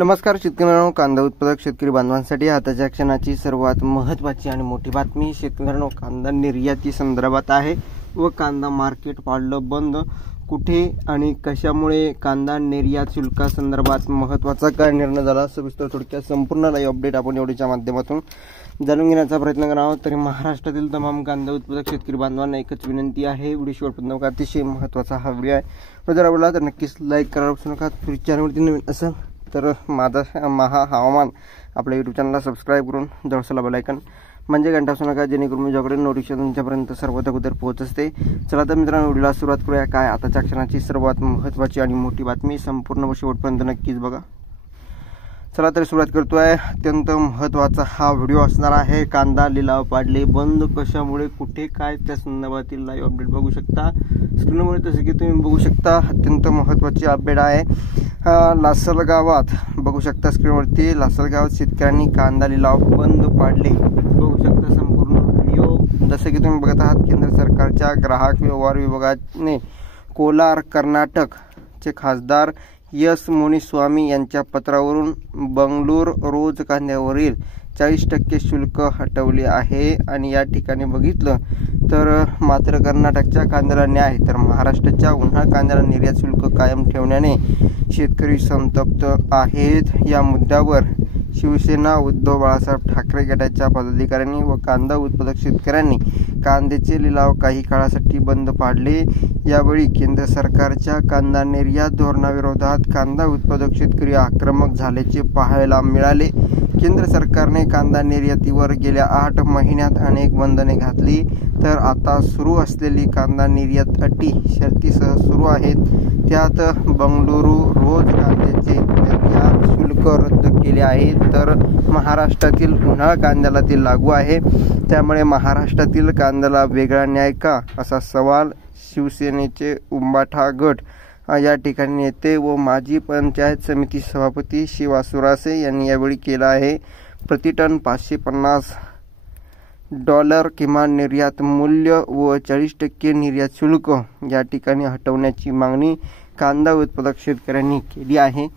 नमस्कार शेतकऱ्यांनो, कांदा उत्पादक शेतकरी बांधवांसाठी आताच्या क्षणाची सर्वात महत्त्वाची आणि मोठी बातमी शेतकऱ्यांनो कांदा निर्याती संदर्भात आहे व कांदा मार्केट पाडलं बंद, कुठे आणि कशामुळे कांदा निर्यात शुल्कासंदर्भात महत्त्वाचा काय निर्णय झाला, सविस्तर थोडक्यात संपूर्ण लाईव्ह अपडेट आपण एवढीच्या माध्यमातून जाणून घेण्याचा प्रयत्न करावा। तरी महाराष्ट्रातील तमाम कांदा उत्पादक शेतकरी बांधवांना एकच विनंती आहे, व्हिडिओ शेवटपर्यंत अतिशय महत्त्वाचा हा व्हिडिओ आहे। जर आवडला तर नक्कीच लाईक करा, विसरू नका। चॅनलवरती नवीन असेल तर माझा महा हवामान आपल्या यूट्यूब चॅनलला सबस्क्राईब करून जवळचा बेल आयकॉन म्हणजे घंटा वाजू नका, जेणेकरून मी ज्याकडे नोटिफिकेशन तुमच्यापर्यंत सर्वात अगोदर पोहोचते। चला तर मित्रांनो व्हिडिओला सुरुवात करूया। काय आताच्या क्षणाची सर्वात महत्त्वाची आणि मोठी बातमी, संपूर्ण शेवटपर्यंत नक्कीच बघा। चला तर सुरुवात करतोय। अत्यंत महत्त्वाचा हा व्हिडिओ असणार आहे। कांदा लिलाव पाडले बंद, कशामुळे कुठे काय त्या संदर्भातील लाईव्ह अपडेट बघू शकता स्क्रीनवर, जसे की तुम्ही बघू शकता अत्यंत महत्त्वाची अपडेट आहे। लासलगावात बघू शकता स्क्रीनवरती, लासलगावात शेतकऱ्यांनी कांदा लिलाव बंद पाडले, बघू शकता संपूर्ण व्हिडिओ। जसे की तुम्ही बघत आहात, केंद्र सरकारच्या ग्राहक व्यवहार विभागाने कोलार कर्नाटकचे खासदार एस मुनिस्वामी यांच्या पत्रावरून बंगळूर रोज कांद्यावरील 40% शुल्क हटवले आहे। आणि या ठिकाणी बघितलं तर मात्र कर्नाटकच्या कांद्याला न्याय तर महाराष्ट्राच्या उन्हाळ कांद्याला निर्यात शुल्क कायम ठेवण्याने शेतकरी संतप्त आहेत। या मुद्द्यावर शिवसेना उद्धव बाळासाहेब ठाकरे गटाच्या पदाधिकाऱ्यांनी व कांदा उत्पादक शेतकऱ्यांनी कांद्याचे लिलाव काही काळासाठी बंद पाडले। यावेळी केंद्र सरकारच्या कांदा निर्यात धोरणाविरोधात कांदा उत्पादक शेतकरी आक्रमक झाल्याचे पाहायला मिळाले। केंद्र सरकारने कांदा निर्यातीवर गेल्या 8 महिन्यात अनेक बंधने घातली, तर आता सुरू असलेली कांदा निर्यात अटी शर्तीसह सुरू आहेत। त्यात बंगळुरू रोज कांद्याचे निर्यात शुल्क रद्द केले आहे, तर महाराष्ट्रातील उन्हाळ कांद्याला ते लागू आहे। त्यामुळे महाराष्ट्रातील कांद्याला वेगळा न्याय का, असा सवाल शिवसेनेचे उंबाठा गट या ठिकाणी नेते व माजी पंचायत समिती सभापती शिवा सुरासे यांनी यावेळी केला आहे। प्रतिटन $550 किमान निर्यात मूल्य व 40% निर्यात शुल्क या ठिकाणी हटवण्याची मागणी कांदा उत्पादक शेतकऱ्यांनी केली आहे।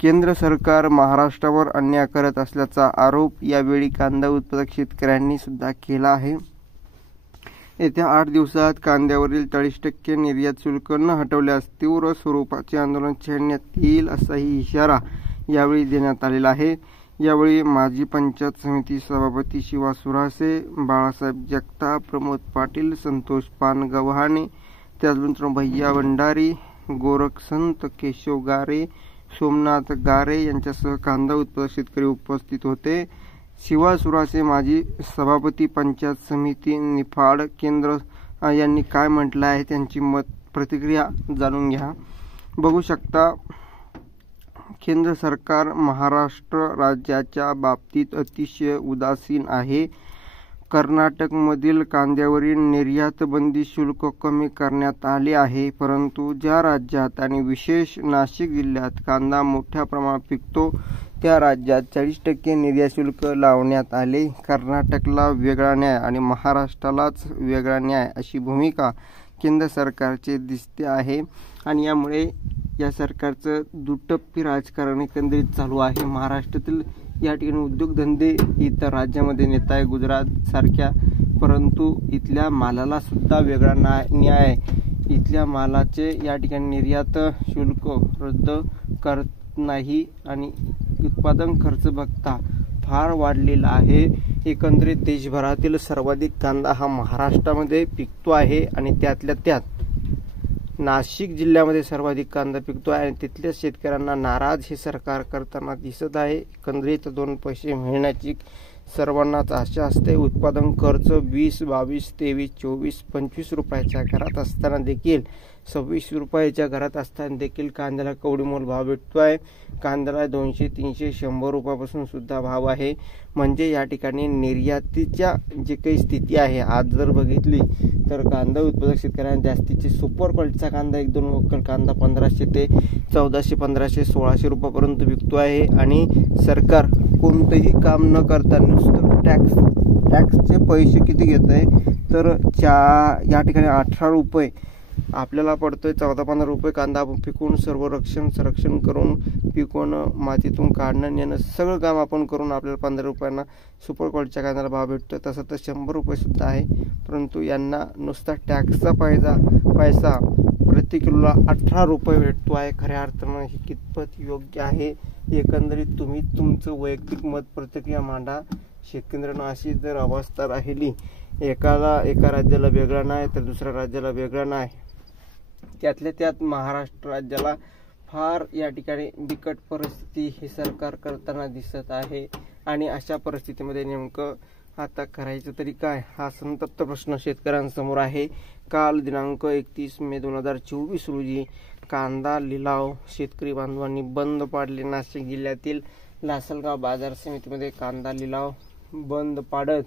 केंद्र सरकार महाराष्ट्रावर अन्याय करत असल्याचा आरोप यावेळी कांदा उत्पादक शेतकऱ्यांनी सुद्धा केला आहे। येत्या 8 दिवसात कांद्यावरील 40% निर्यात शुल्क न हटवल्यास तीव्र स्वरूपाचे आंदोलन छेडण्यात येईल, असाही इशारा यावेळी देण्यात आलेला आहे। यावेळी माजी पंचायत समिती सभापती शिवा सुरासे, बाळासाहेब जगताप, प्रमोद पाटील, संतोष पानगव्हाणे, त्याचबरोबर भैया भंडारी, गोरखसंत, केशव गारे, सोमनाथ गारे यांच्यासह कांदा उत्पादक शेतकरी उपस्थित होते। शिवा सुरासे माजी सभापती पंचायत समिती निफाड केंद्र यांनी काय म्हटलं आहे त्यांची प्रतिक्रिया जाणून घ्या। बघू शकता, केंद्र सरकार महाराष्ट्र राज्याच्या बाबतीत अतिशय उदासीन आहे। कर्नाटकमधील कांद्यावरील निर्यात बंदी शुल्क कमी करण्यात आले आहे, परंतु ज्या राज्यात आणि विशेष नाशिक जिल्ह्यात कांदा मोठ्या प्रमाणात पिकतो त्या राज्यात 40% निर्यात शुल्क लावण्यात आले। कर्नाटकला वेगळा न्याय आणि महाराष्ट्रालाच वेगळा न्याय अशी भूमिका केंद्र सरकारचे दिसते आहे। आणि यामुळे या सरकारचं दुटप्पी राजकारण एकंदरीत चालू आहे। महाराष्ट्रातील या ठिकाणी उद्योगधंदे इतर राज्यामध्ये नेत आहे गुजरात सारख्या, परंतु इथल्या मालाला सुद्धा वेगळा न्याय, इथल्या मालाचे या ठिकाणी निर्यात शुल्क रद्द करत नाही आणि उत्पादन खर्च बघता फार वाढलेला आहे। एकंदरीत देशभरातील सर्वाधिक कांदा हा महाराष्ट्रामध्ये पिकतो आहे आणि त्यातल्या त्यात नाशिक जिल्ह्यामध्ये सर्वाधिक कांदा पिकतो आहे आणि तिथल्या शेतकऱ्यांना नाराज हे सरकार करताना दिसत आहे। एकंदरीत 2 पैसे मिळण्याची सर्वांनाच आशा असते। उत्पादन खर्च 20, 22, 23, 24, 25 रुपयाच्या घरात असताना देखील 26 रुपयाच्या घरात असताना देखील कांद्याला कवडीमोल भाव भेटतो आहे। कांद्याला 200, 300, 100 रुपयापासून सुद्धा भाव आहे। म्हणजे या ठिकाणी निर्यातीच्या जे काही स्थिती आहे आज जर बघितली तर कांदा उत्पादक शेतकऱ्यांना जास्तीचे सुपर क्वालिटीचा कांदा 1-2 वक्कल कांदा 1500 ते 1400, 1500, 1600 रुपयापर्यंत विकतो आहे। आणि सरकार कोणतंही काम न करता नुसतं टॅक्सचे पैसे किती घेत आहे तर या ठिकाणी 18 रुपये आपल्याला पडतोय 14-15 रुपये कांदा पिकवून सर्व संरक्षण करून पिकवणं, मातीतून काढणं नेणं सगळं काम आपण करून आपल्याला 15 रुपयांना सुपर क्वालिटीच्या कांद्याला भाव भेटतो. तसं तर 100 रुपये सुद्धा आहे, परंतु यांना नुसता टॅक्सचा पैसा प्रति किलोला 18 रुपये भेटतो आहे. खऱ्या अर्थानं हे कितपत योग्य आहे? एकंदरीत तुम्ही तुमचं वैयक्तिक मत प्रतिक्रिया मांडा. शेतकऱ्यांना अशी जर अवस्था राहिली, एका राज्याला वेगळा नाही तर दुसऱ्या राज्याला वेगळा नाही, त्यातल्या त्यात महाराष्ट्र राज्याला फार या ठिकाणी बिकट परिस्थिती हे सरकार करताना दिसत आहे. आणि अशा परिस्थितीमध्ये नेमकं आता करायचं तरी काय, हा संतप्त प्रश्न शेतकऱ्यांसमोर आहे. काल दिनांक 31 मे 2024 रोजी कांदा लिलाव शेतकरी बांधवांनी बंद पाडले. नाशिक जिल्ह्यातील लासलगाव बाजार समितीमध्ये कांदा लिलाव बंद पाडत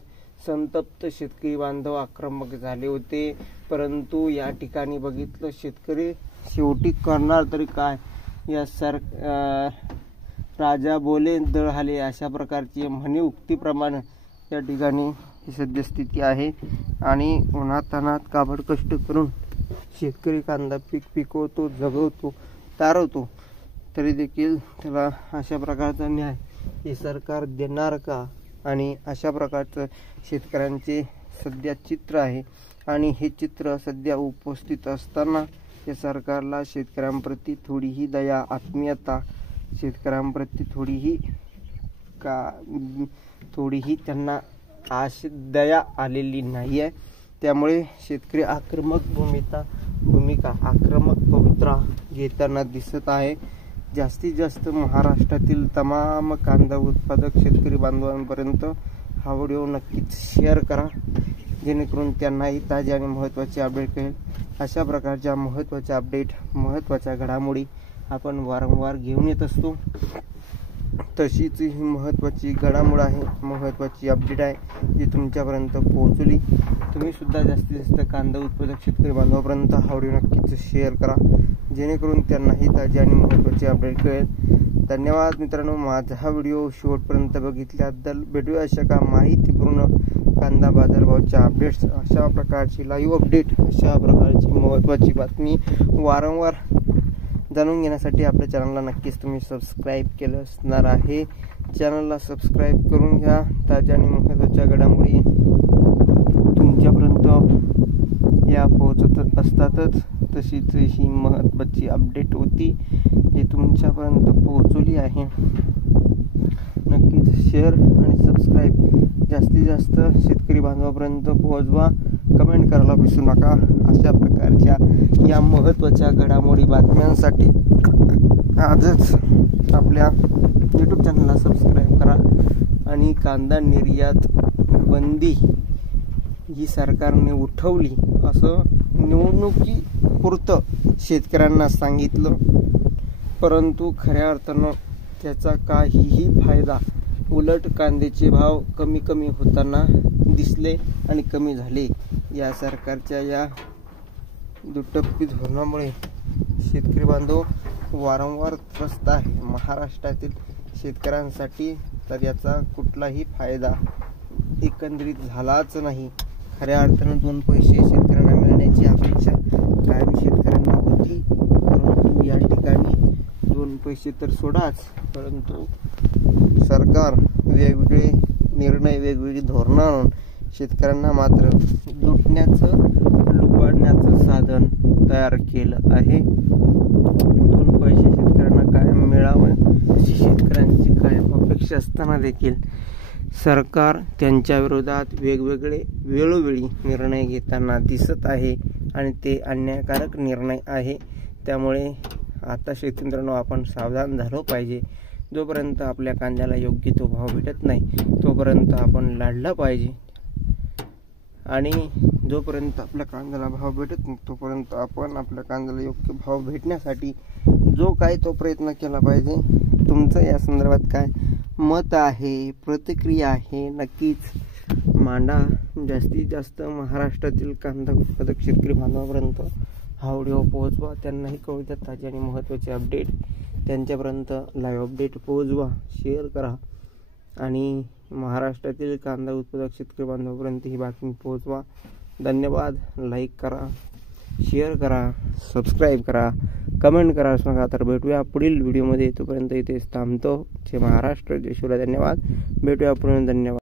संतप्त शेतकरी बांधव आक्रमक झाले होते. परंतु या ठिकाणी बघितलं, शेतकरी शेवटी करणार तरी काय, या राजा बोले दळ हाले अशा प्रकारची म्हणी उक्तीप्रमाणे या ठिकाणी ही सद्यस्थिती आहे. आणि उन्हातान्हात काबड कष्ट करून शेतकरी कांदा पिकवतो, जगवतो, तारवतो, तरी देखील त्याला अशा प्रकारचा न्याय हे सरकार देणार का? आणि अशा प्रकारचं शेतकऱ्यांचे सध्या चित्र आहे. आणि हे चित्र सध्या उपस्थित असताना या सरकारला शेतकऱ्यांप्रती थोडीही दया, आत्मीयता, शेतकऱ्यांप्रती थोडीही त्यांना दया आलेली नाही आहे. त्यामुळे शेतकरी आक्रमक भूमिका आक्रमक पवित्रा घेताना दिसत आहे. जास्तीत जास्त महाराष्ट्रातील तमाम कांदा उत्पादक शेतकरी बांधवांपर्यंत हा व्हिडिओ नक्कीच शेअर करा, जेणेकरून त्यांनाही ताजी आणि महत्त्वाची अपडेट कळेल. अशा प्रकारच्या महत्त्वाच्या अपडेट, महत्त्वाच्या घडामोडी आपण वारंवार घेऊन येत असतो. तशीच ही महत्त्वाची घडामोड आहे, महत्त्वाची अपडेट आहे जी तुमच्यापर्यंत पोहोचली. तुम्ही सुद्धा जास्तीत जास्त कांदा उत्पादक शेतकरी बांधवापर्यंत हा व्हिडिओ नक्कीच शेअर करा, जेणेकरून त्यांनाही ताजी आणि महत्त्वाची अपडेट कळेल. धन्यवाद मित्रांनो, माझा हा व्हिडिओ शेवटपर्यंत बघितल्याबद्दल. भेटूया अशा का माहितीपूर्ण कांदा बाजारभावाच्या अपडेट्स, अशा प्रकारची लाईव्ह अपडेट, अशा प्रकारची महत्त्वाची बातमी वारंवार जाणून घेण्यासाठी आपल्या चॅनलला नक्कीच तुम्ही सबस्क्राईब केलं असणार आहे. चॅनलला सबस्क्राईब करून घ्या. ताज्या आणि महत्त्वाच्या घडामोडी तुमच्यापर्यंत या पोहोचत असतातच. तशीच ही महत्त्वाची अपडेट होती जी तुमच्यापर्यंत पोहोचली आहे. नक्कीच शेअर आणि सबस्क्राईब जास्तीत जास्त शेतकरी बांधवापर्यंत पोहोचवा. कमेंट करायला विसरू नका. अशा प्रकारच्या या महत्त्वाच्या घडामोडी बातम्यांसाठी आजच आपल्या यूट्यूब चॅनलला सबस्क्राईब करा. आणि कांदा निर्यात बंदी ही सरकारने उठवली असं निवडणुकीपुरतं शेतकऱ्यांना सांगितलं, परंतु खऱ्या अर्थानं त्याचा काहीही फायदा, उलट कांद्याचे भाव कमी होताना दिसले आणि कमी झाले. या सरकारच्या या दुटप्पी धोरणामुळे शेतकरी बांधव वारंवार त्रस्त आहे. महाराष्ट्रातील शेतकऱ्यांसाठी तर याचा कुठलाही फायदा एकंदरीत झालाच नाही. खऱ्या अर्थानं 2 पैसे शेतकऱ्यांना मिळण्याची अपेक्षा कायम शेतकऱ्यांना होती, परंतु या ठिकाणी 2 पैसे तर सोडाच, परंतु सरकार वेगवेगळे निर्णय, वेगवेगळी धोरणं आणून शेतकऱ्यांना मात्र लुबाडण्याचं साधन तयार केलं आहे. 2 पैसे शेतकऱ्यांना कायम मिळावं अशी शेतकऱ्यांची कायम अपेक्षा असताना देखील सरकार त्यांच्या विरोधात वेळोवेळी निर्णय घेताना दिसत आहे आणि ते अन्यायकारक निर्णय आहे. त्यामुळे आता शेतकऱ्यांनो आपण सावधान झालो पाहिजे. जोपर्यंत आपल्या कांद्याला योग्य तो भाव भेटत नाही तोपर्यंत आपण लढलं पाहिजे, आणि जोपर्यंत आपल्या कांद्याला भाव भेटत नाही तोपर्यंत आपण आपल्या कांद्याला योग्य भाव भेटण्यासाठी जो काही तो प्रयत्न केला पाहिजे. तुमचं या संदर्भात काय मत आहे, प्रतिक्रिया आहे, नक्कीच मांडा. जास्तीत जास्त महाराष्ट्रातील कांदा उत्पादक शेतकरी बांधवापर्यंत हा व्हिडिओ पोहोचवा. त्यांनाही कळू द्या ताजी आणि महत्त्वाची अपडेट, त्यांच्यापर्यंत लाईव्ह अपडेट पोहोचवा, शेअर करा आणि महाराष्ट्रातील कांदा उत्पादक शेतकरी बांधवापर्यंत ही बातमी पोहोचवा. धन्यवाद. लाईक करा, शेअर करा, सबस्क्राईब करा, कमेंट करा सांगा. तर भेटूया पुढील व्हिडिओमध्ये. तोपर्यंत इथेच थांबतो. जय महाराष्ट्र, जय शिवराय. धन्यवाद. भेटूया पुढे. धन्यवाद.